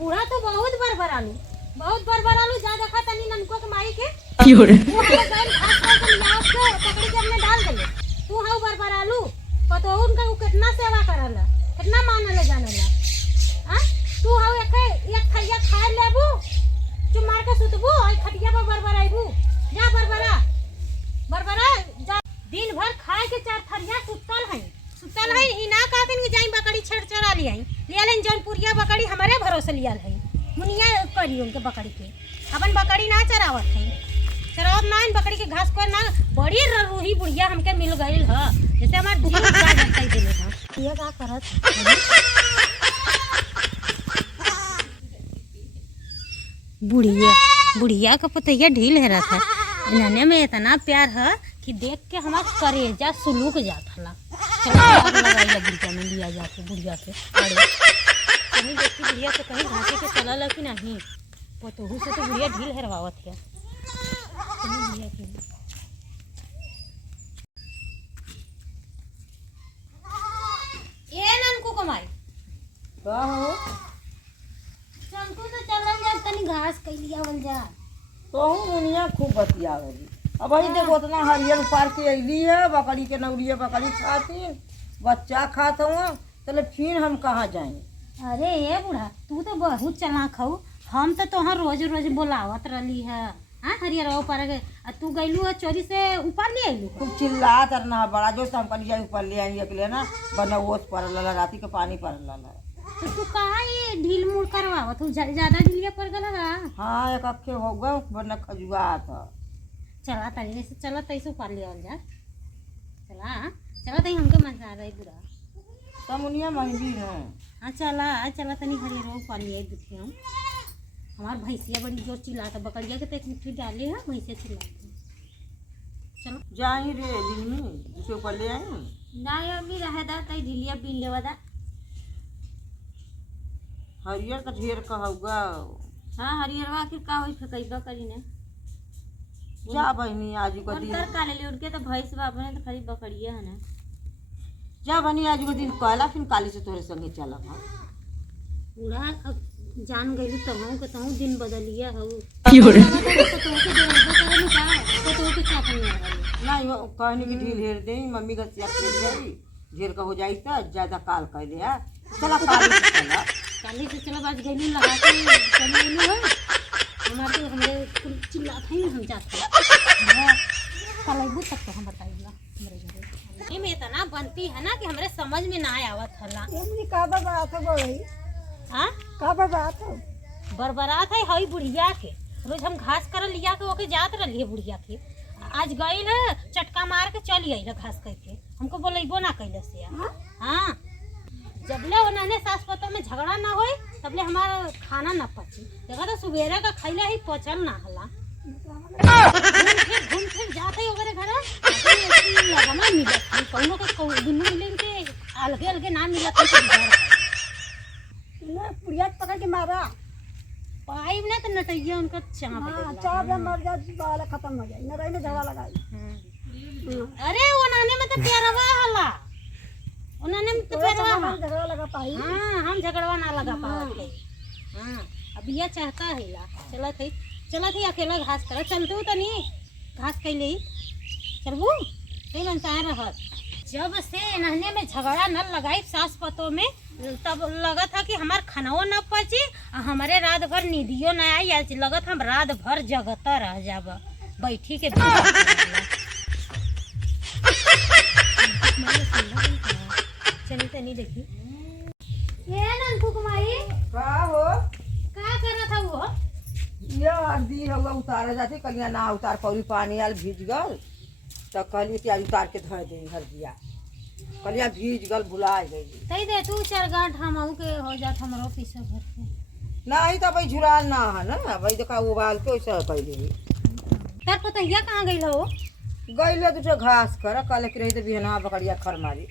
बूढ़ा तो बहुत बरबरालू जा देखा तनी ननको के माई के क्यों रे वो हमें गैर खास कर के लिया के पकड़ के हमने डाल दिले। तू हाउ बरबरालू पतो उनका वो कितना सेवा करला कितना मानले जानला। हां तू हाउ एक खैया खा लेबू तू मार के सुतबू और खटिया पर बरबराइबू। जा बरबरा जा दिन भर खाए के चार थरिया सुतल है ई ना कहतिन कि जाई बकरी छेड़ चरा लियालेन जौन पुरिया बकरी हमारे भरोसे लियाल है मुनिया करी उनके बकरी के अपन बकरी ना चरावत ना इन बकरी के घास को ना बड़ी रूही बुढ़िया हमके मिल गईल ह जैसे हमार दूध का जैसे दिले था ये का करत बुढ़िया का पतैया ढील है रहा था इन्होंने में इतना प्यार है कि देख के हमार करेजा सुलूक जात हला। चलो आग लगाई बुढ़िया में लिया जाके बुढ़िया के अरे कहीं देखी बुढ़िया से कहीं घाटे के चला कि नहीं पतोहू से तो बुढ़िया ढील हरवावत है। ये ननको कमाई का हो चंकू तो चलन जा तनी घास कइलियावल जा तो दुनिया खूब बतियावेली। अब वही देखो उतना हरियर पार के अइली है बकरी के नौरिया बकरी खाती बच्चा खात हुआ चले फिर हम कहाँ जाएं। अरे ये बूढ़ा तू तो बहुत चालाक हऊ हम तो तोहर रोज रोज बोलावत रही है। हाँ हरियर पर तू गईलू है चोरी से ऊपर ले आईलू खूब चिल्लात ना बड़ा जोर से हम कहीं जाए ऊपर ले आएंगे अकेले ना बना ओस पर लला राती के पानी पर लला। तो तू कहाँ ये ढील मुड़ करवावत तू ज्यादा ढीलिया पर गला रहा। हाँ एक अखे हो गए वरना खजुआ था चला तनी से चला तैसे ऊपर ले आल जा चला तई हमके मजा आ रही बुरा तमुनिया महंगी है। हाँ चला तनी हरियर ऊपर ले आई दुखी हम हमार भैंसिया बड़ी जोर चिल्लाता बकरिया के तो एक मुट्ठी डाले है भैंसिया चिल्लाती चलो जाई रे लिनी जिसे ऊपर ले आई ना अम्मी रहे दा तई ढीलिया बीन लेवा दा। हरियर का ढेर कहूगा। हाँ हरियरवा आखिर का होई फेकइबा करी ने जा बहनी आज को दिन अंतर काले ले उनके तो भैंस बा अपने तो खाली बकरिया है ना। जा बहनी आज को दिन कहला फिर काली से तोरे संगे चला पूरा अब जान गई तहु के तहु दिन बदलिया हऊ क्यों रे नहीं कहने की ढील हेर दे मम्मी का सिया खेल जाई ढेर का हो जाई तो ज्यादा काल कर दे चला काली से चला बाज गई लगा के चले गई है हमारे तो हमरे चिल्लात है हम जाते कलैबू तक तो हम बताइला हमरे घरे में इतना बनती है ना कि हमरे समझ में ना आवत हला एमनी का बात है बोली। हां का बात है बरबरात है हई बुढ़िया के रोज हम घास कर लिया के ओके जात रही बुढ़िया के आज गई है चटका मार के चली आई घास करके हमको बोलेबो ना कैले से। हाँ जबले उन्होंने सास पतो में झगड़ा ना होई तबले हमारा खाना ना पची देखा तो सुबेरे का खैला ही पचल ना हला घूम फिर जाते ओकरे घर लगमा मिलत कौनो के दुन्नु मिलन के अलगे अलगे ना मिलत ना पुड़िया पकड़ के मारा पाइब ना तो नटैया उनका चाप मर जा बाल खत्म हो जाए न रही में झगड़ा लगाई। अरे वो नाने में तो प्यारवा हला उन्होंने तो प्यारवा झगड़ा लगा पाई। हाँ हम झगड़वा ना लगा पाते। हाँ अब यह चाहता है ला चला थी अकेला घास कर चलते हो तो नहीं घास कैले चलबू कहीं मनसाए रहत जब से नहने में झगड़ा न लगाई सास पतों में तब लगा था कि हमार खानाओ न पची और हमारे रात भर नींदियो न आई आज लगत हम रात भर जगता रह जाब बैठी के चली तनी देखी ये ननकू कुमारी का हो का कर रहा था वो ये दी होगा उतारे जाते कलिया ना उतार पौरी पानी आल भीज गल तो कहली कि आज उतार के धर दे हर दिया कलिया भीज गल भुला गई तई दे तू चार गांठ हमहू के हो जात हमरो पीछे घर के नहीं तो भाई झुराल ना है ना भाई देखा उबाल के वैसे कर दे तार पतैया कहाँ गई हो गई तो घास कर कल के रही तो बिहना बकरिया खर मारी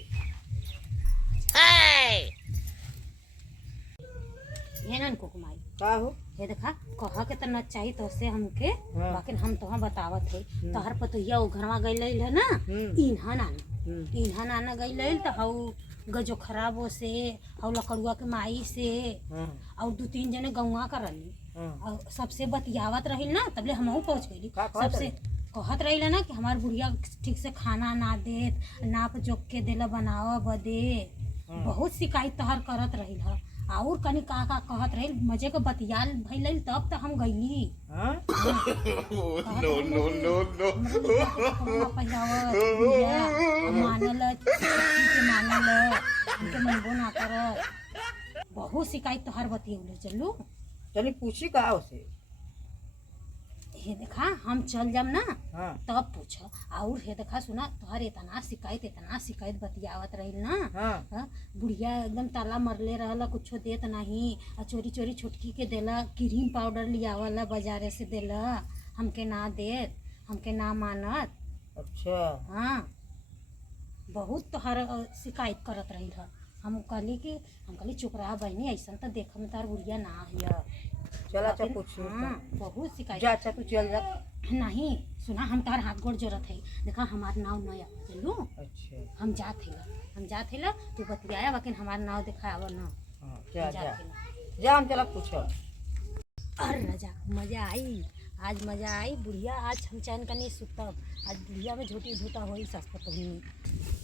ये ननकू कुमारी का हो ये देखा कहा के तो न चाहिए तो से हमके हाँ। बाकी हम तो बतावत है तोहर पतैया वो घरवा गई है ना इन्हा नाना गई तो हऊ गजो खराबो से और लकड़ुआ के माई से और 2-3 जने गौवा करली और सबसे बतियावत रही ना, तबले हमहू पहुँच गई। सबसे कहत रही ना कि हमार बुढ़िया ठीक से खाना ना देत, नाप जोक के देला बनावा बदे, बहुत शिकायत तहर करत रही है। और कनी का कहत रही, मजे के बतियाल भइल तब तो हम गईली। उनके मनबो ना कर, बहुत शिकायत तोहर बतियौले। चलू चली पूछी का उसे। हे देखा हम चल जाम ना हाँ। तब पूछ। और हे देखा सुना, तोहर इतना शिकायत बतियावत रही ना। हाँ। बुढ़िया एकदम ताला मरले रहला, कुछो देत नहीं, चोरी चोरी छुटकी के देला, क्रीम पाउडर लियावला बाजारे से देला, हमके ना देत, हमके ना मानत। अच्छा। हाँ, बहुत तोहर शिकायत करत रही है। हम कहली चुप रहा बहनी, ऐसा तो देख में तार बुढ़िया ना हिया। चला अच्छा पूछ। हाँ, बहुत शिकायत। जा अच्छा तू चल जा। नहीं सुना, हम तार हाथ गोड़ जरूरत है। देखा हमार नाव नया चलू। अच्छा। हम जात है तू बतियाया, लेकिन हमार नाव दिखाया ना। हाँ, जा हम चला पूछो। अरे राजा मजा आई, आज मजा आई। बुढ़िया आज हम चैन का नहीं सुतब, आज बुढ़िया में झूठी झूठा हो सस्ता तो नहीं।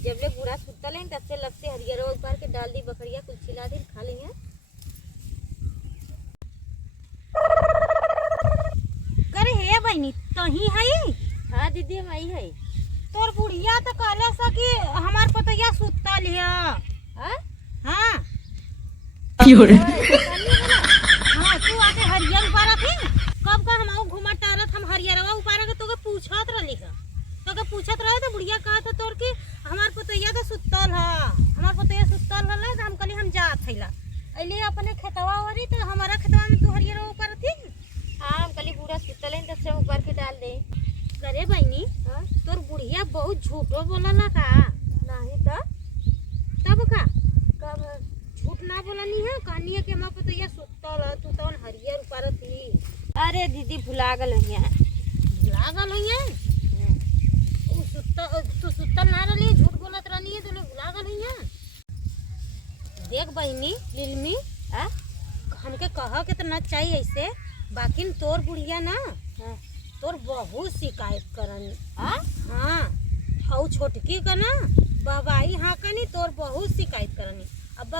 जब ले बूढ़ा सुतल है तब से लगते हरियर ऊपर के डाल दी बकरिया कुछ खिला दी खा लेंगे। करे हे बहनी तही है। हाँ दीदी हम आई है। तोर बुढ़िया तो कहले सा कि हमार पतैया सुतल है। हाँ हाँ हाँ, तू आके हरियर उपारा थी कब का हम घुमा टारत, हम हरियरवा उपारा के तोके पूछत रहली का। तोके पूछत रहे तो बुढ़िया कहत तोर कि हमार पतैया तो सुतल है, हमार पतैया सुतल रहला। तो हम कहली हम जात हैला अइले अपने खेतवा वाली, तो हमारा खेतवा में तू हरियरवा उपारा थी। हाँ हम कल बूढ़ा सुतल है तब से ऊपर के डाल दे। करे बहनी हाँ तोर बुढ़िया बहुत झूठो बोलला का। नहीं तब का कब झूठ ना बोलनी है, कहनी है कि हमार पतैया सुतल है, तू तो हरियर उपारा थी। अरे दीदी भुला गल है। लागल है तू सुतल ना रही, झूठ बोलत रहनी है, तो भुला गल है। देख बहनी लिलमी, हमके कह के तो ना चाहिए ऐसे, बाकी तोर बुढ़िया ना तोर बहुत शिकायत करनी। हाँ और छोटकी का ना बबाई हाँ कनी तोर बहुत शिकायत करनी। अब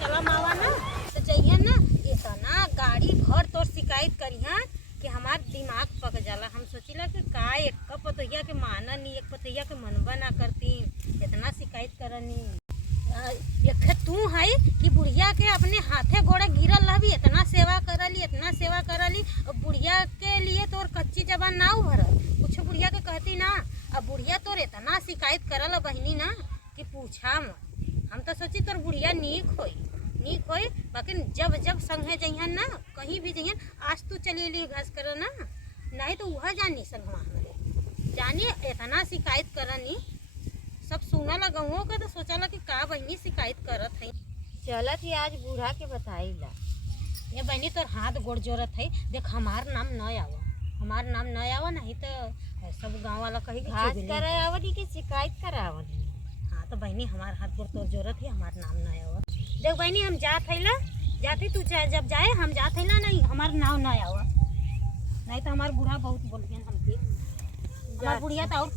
चला मावा ना तो चाहिए ना, इतना गाड़ी भर तोर शिकायत करिया कि हमार दिमाग पक जाला। हम सोचिला कि का एक पतैया के माना नहीं, एक पतैया के मनबा ना करती, इतना शिकायत करनी। एक तू है कि बुढ़िया के अपने हाथे गोड़े गिरल रहबी, इतना सेवा करली, और बुढ़िया के लिए तोर कच्ची जबान ना उभरल, कुछ बुढ़िया के कहती ना। अब बुढ़िया तोर इतना शिकायत करल बहनी ना कि पूछा मत। हम तो सोची तोर बुढ़िया नीक होई, बाकी जब संगे जइहन ना, कहीं भी जइहन, आज तू चली ली घास कर ना, नहीं तो वह जानी संगवा हमारे जानी इतना शिकायत करनी। सब सुना लगाऊँ का तो सोचा कि का बहनी शिकायत करत है। चलत ही आज बूढ़ा के बताई ला। ये बहनी तोर हाथ गोड़ जोरत है। देख हमार नाम न आवा, नहीं तो सब गाँव वाला कही घास करावनी की शिकायत करावनी। हाँ तो बहनी हमार हाथ गोड़ तोर जोरत है, हमार नाम न आवा। देख बहनी हम जाती तू जब जाए हम जात है ना, नहीं हमार नाम न आवा, नहीं तो हमार बूढ़ा बहुत बोलियन हमके। हमार बुढ़िया तो और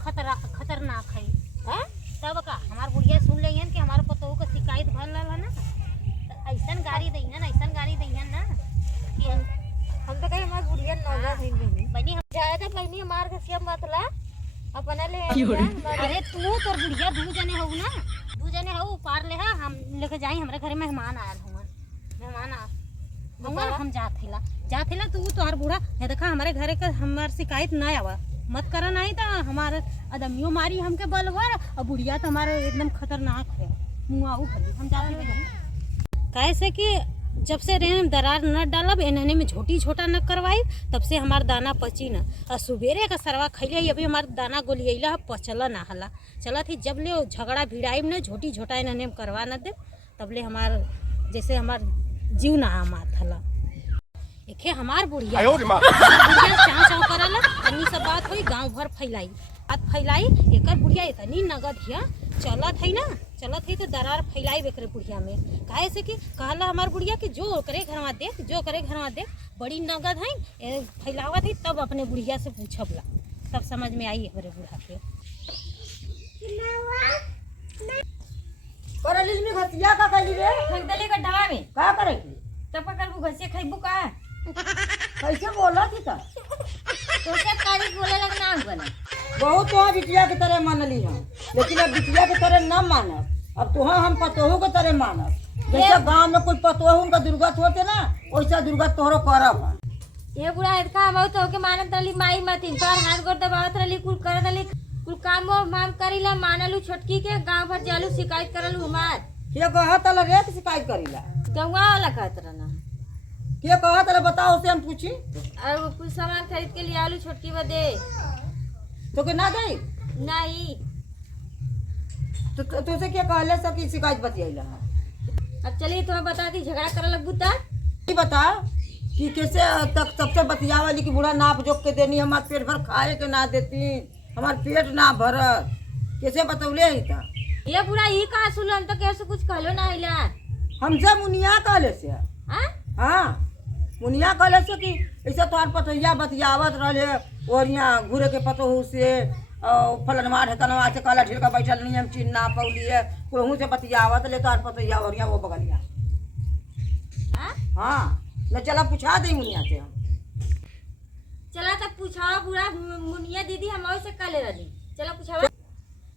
खतरनाक है। हाँ तब का हमार बुढ़िया सुन लेन कि हमारे पतोह का शिकायत भर है ना, तो ऐसा गाड़ी दहियन ना कि हम तो कहीं हमार बुढ़िया नौगा नहीं बहनी हम जाए तो बहनी हमार घसिया मतला अपना ले। अरे तू तोर बुढ़िया 2 जने हो ना, 2 जने हो पार ले है, हम लेके जाई। हमारे घर मेहमान आयल हम जात हिला तू तोहर बूढ़ा है। देखा हमारे घरे का हमार शिकायत ना आवा मत करा, नहीं तो हमारे अदमियों मारी हमके बलवर, और बुढ़िया तो हमारे एकदम खतरनाक है। मुआऊ भली हम जाते कैसे कि जब से रेन दरार न डालब, इन्हने में छोटा न करवाई, तब से हमार दाना पची न। और सुबेरे का सरवा खैले अभी हमार दाना गोलियला पचल ना हला। चलत ही जब ले झगड़ा भिड़ाई न झोटा इन्हने में करवा न दे, तब ले हमार जैसे हमार जीव ना मात हला। एके हमार बुढ़िया चाँव करला, अन्नी सब बात हुई गाँव भर फैलाई। हाथ फैलाई एकर बुढ़िया इतनी नगद हिया चलत है तो दरार फैलाई बेकर बुढ़िया में काहे से कि कहला हमार बुढ़िया कि जो करे घरवा देख बड़ी नगद है फैलावत है तब अपने बुढ़िया से पूछबला तब समझ में आई हमारे बूढ़ा के करलिस में घसिया का कैली रे फेंक देले गड्ढा में का करेगी तब पकड़ घसिया खइबू का कैसे बोला थी ता तो से कारी बोले लगना बना बहुत तो बिटिया के तरह मानली हम लेकिन अब बिटिया के तरह न मानब अब तुहा हम पतोहू के तरह मानब जैसे गांव में कुल पतोहू का दुर्गत होते ना वैसा दुर्गत तोहरो करब ये बुढ़ा इतना हम तो के मानत रही माई मतिन पर हाथ गोड़ दबावत रही कुल करत रही कुल काम हम करीला मानलू छोटकी के गांव भर जालू शिकायत करलू हमार के कहत ला रे के शिकायत करीला गौवा वाला कहत रहना के कहत ला बताओ से हम पूछी और कुछ सामान खरीद के लिए आलू छोटकी बदे तो के ना दे नहीं तो से क्या कहले सब की शिकायत बतियाइला अब चलिए तुम्हें बता दी झगड़ा कर लगू ता ये बता कि कैसे तक सबसे बतिया वाली की बुढ़ा नाप जोक के देनी हमार पेट भर खाए के ना देती हमार पेट ना भरत कैसे बतौले ही था ये बुढ़ा ही कहा सुन हम तो कैसे कुछ कहलो ना हिला हमसे मुनिया कहले से हाँ हाँ मुनिया कहले से कि ऐसा तोहार पतोहिया बतियावत रहे और यहाँ घूरे के पतोहू से फलनवा ढकनवा से काला ढील का बैठल नहीं हम चिन्ह ना पौली है कोहू से बतियावत ले तोहार पतोहिया और यहाँ वो बगलिया हाँ हाँ न चला पूछा दे मुनिया से हम चला तब पूछावा बुढ़ा मुनिया दीदी हम से काले रही चला पूछावा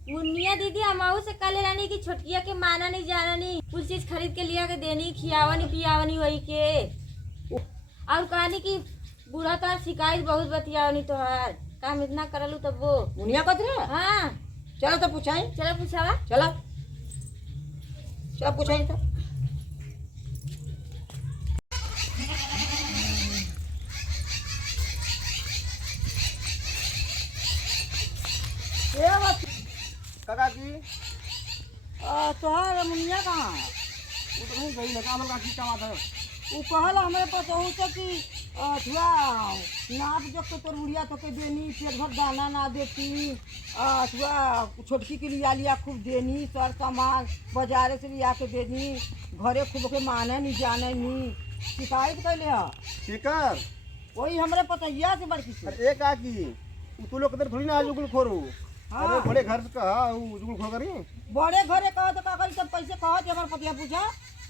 मुनिया दीदी हम से काले रानी की छोटकिया के माना नहीं जाना नहीं कुछ चीज खरीद के लिया के देनी खियावनी पियावनी वही के और कहानी की बूढ़ा तो शिकायत बहुत बतियावनी तोहार काम इतना करलू तब वो मुनिया कहत रहे हाँ चलो तो पूछाई चला पूछावा चला चला पूछाई तो काका की तोहार मुनिया कहाँ है वो तो नहीं गई लगा हम का ठीक बात है वो कहला हमारे पतोहू से कि थोड़ा नाप जब के तोर बुढ़िया तो के देनी पेट भर दाना ना देती थोड़ा छोटकी के लिया लिया खूब देनी सर सामान बाजारे से लिया के देनी घरे खूब के माने नहीं जाने नहीं शिकायत कैले है शिकर वही हमारे पतैया से बड़की से अरे एक आकी तू लोग किधर थोड़ी ना जुगुल खोरू हाँ। अरे बड़े घर से कहा वो जुगुल खो करी बड़े घरे कहो तो का करी सब पैसे कहो तो हमारे पतिया पूछा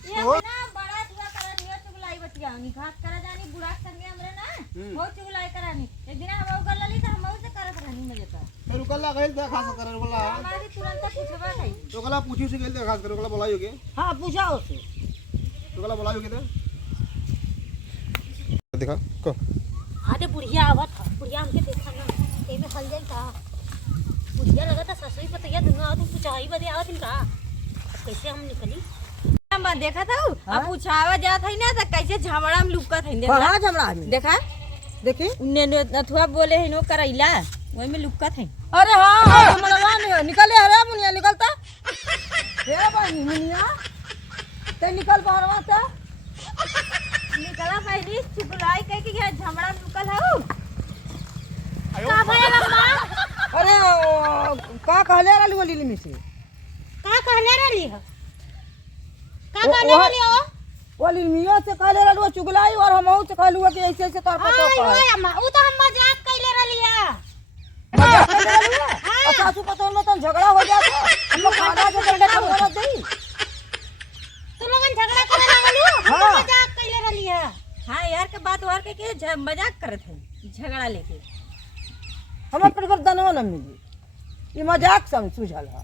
ये ना बड़ा जुआ करा नियो चुगलाई बतियावनी घास करा जानी बुढ़ा संगे हमरे ना बहुत चुगलाई करानी एक दिन हम कर लली त हम से करत रहनी मजे त फिर उकला गइल दे खास करे बोला हमारी तुरंत पूछबा नहीं तो कला पूछी से गइल दे खास करे बोला बोलायोगे हाँ पूछा उसे तो कला बोलायोगे दे देखा को अरे बुढ़िया आवत ह बुढ़िया हमके देखा ना कहीं में हल जाई का बुढ़िया लगा था ससुरी पतैया दुनिया आवत पूछाई बदे आवत इनका अब कैसे हम निकली हम देखा था अब पूछावा जात है ना त कैसे झमड़ा में लुकत है कहाँ झमड़ा में देखा देखी ने नथुआ बोले है नो करैला वही में लुकत है अरे हाँ झमड़वा में निकले अरे मुनिया निकलता हे बहनी मुनिया ते निकल बाहरवा से निकला पहली चुगलाई कह के झमड़ा में लुकल है का भइल अम्मा अरे का कहले रहली बोली में से का कहले रहली ह का कहले रहली हो बोली मियो से कहले रहलू चुगलाई और हमहू से कहलू कि ऐसे ऐसे तोर पतो आई कह होय अम्मा उ तो हम मजाक कइले रहली है मजाक कर रहलू और सासू पतो में तो झगड़ा हो जाता हम लोग खाना के डंडे कर मत देई तुम लोगन झगड़ा करे लागलू हम तो मजाक कइले रहली है हाँ यार के बात वार के मजाक करत है झगड़ा लेके हमर पर दनवा न मिली ये मजाक समझ सुझल है